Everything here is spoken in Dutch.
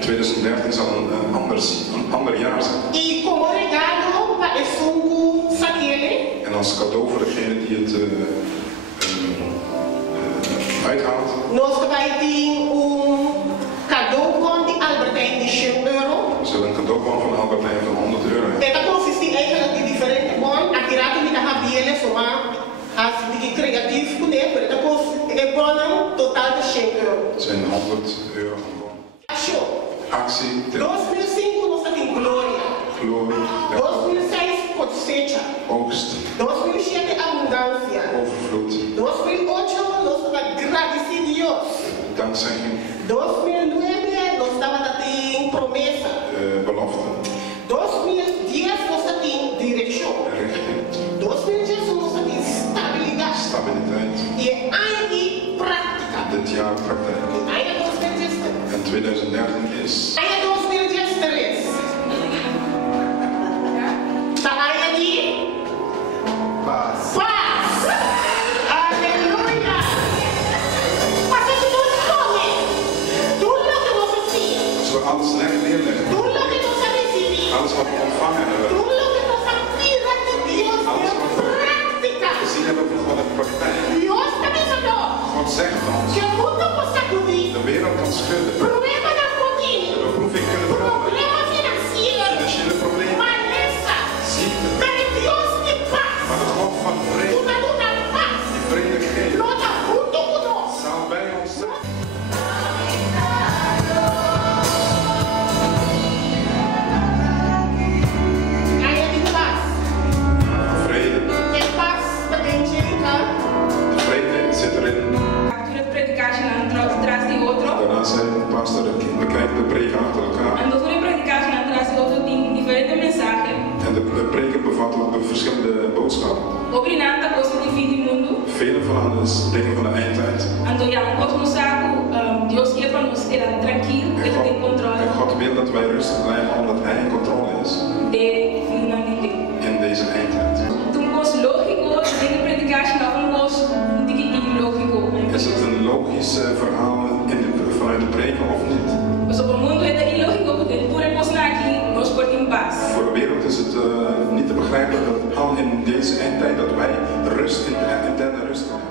2013 zal een ander jaar zijn. En als cadeau voor degene die het uithaalt. We zullen een cadeaubon van Albert Heijn van €100 hebben. Het zijn €100 aan bon. Actie. 2005 nós temos glória. Glorie. 2006 cosecha. Oogst. 2007 abundância. Overvloed. 2008 nós estamos agradecidos a Deus. Dankzegging. 2009 nós estamos tendo promessa. Belofte. 2010 nós temos direção. Richting. 2011 nós temos estabilidade. Stabiliteit. E aí prática. Dit jaar praktijk. Aí 2013. En 2013 is. Aí 2013. Tá aí Paz. paz. Aleluia. Mas é que Deus come. Tudo que você tinha. Als we alles neerleggen. Tudo que você recebia. Alles wat we ontvangen hebben. Tudo que você tira de Deus. Alles wat we Prática. gezien hebben van de praktijk. Deus te abençoou. God zegt ons. Que o mundo possa acudir. De wereld kan schudden. Problema da família. De beproeving kunnen komen. Problema financeiro. Financiële problemen. Maleza. Ziekte. Mas Deus te paz. Maar de God van vrede. Uma luta paz. Die vrede geeft. Luta junto conosco. Zal bij ons zijn. Aí é de paz. Vrede. É paz para quem chega. De vrede zit erin. Achter het predikatie atrás de outro. Daarna zei de pastor, bekijk de preken achter elkaar. En door de predikatie atrás de outro tem diferentes mensagens. En de preken bevatten verschillende boodschappen. Over een aantal coisas de fim do mundo. Vele van hen is dingen van de eindtijd. En door jou God nos saco, Deus quer para nos quedar tranquilo, que Ele tem controle En God wil dat wij rustig blijven omdat Hij in controle is de finalmente. in deze eindtijd. Toen was lógico, de predikatie nou was ilógico. Is het een logisch verhaal vanuit de preken of niet? Dus op het mundo é ilógico, porque por imposto aqui nós por em paz. Voor de wereld is het niet te begrijpen dat al in deze eindtijd dat wij rust in de rust hebben.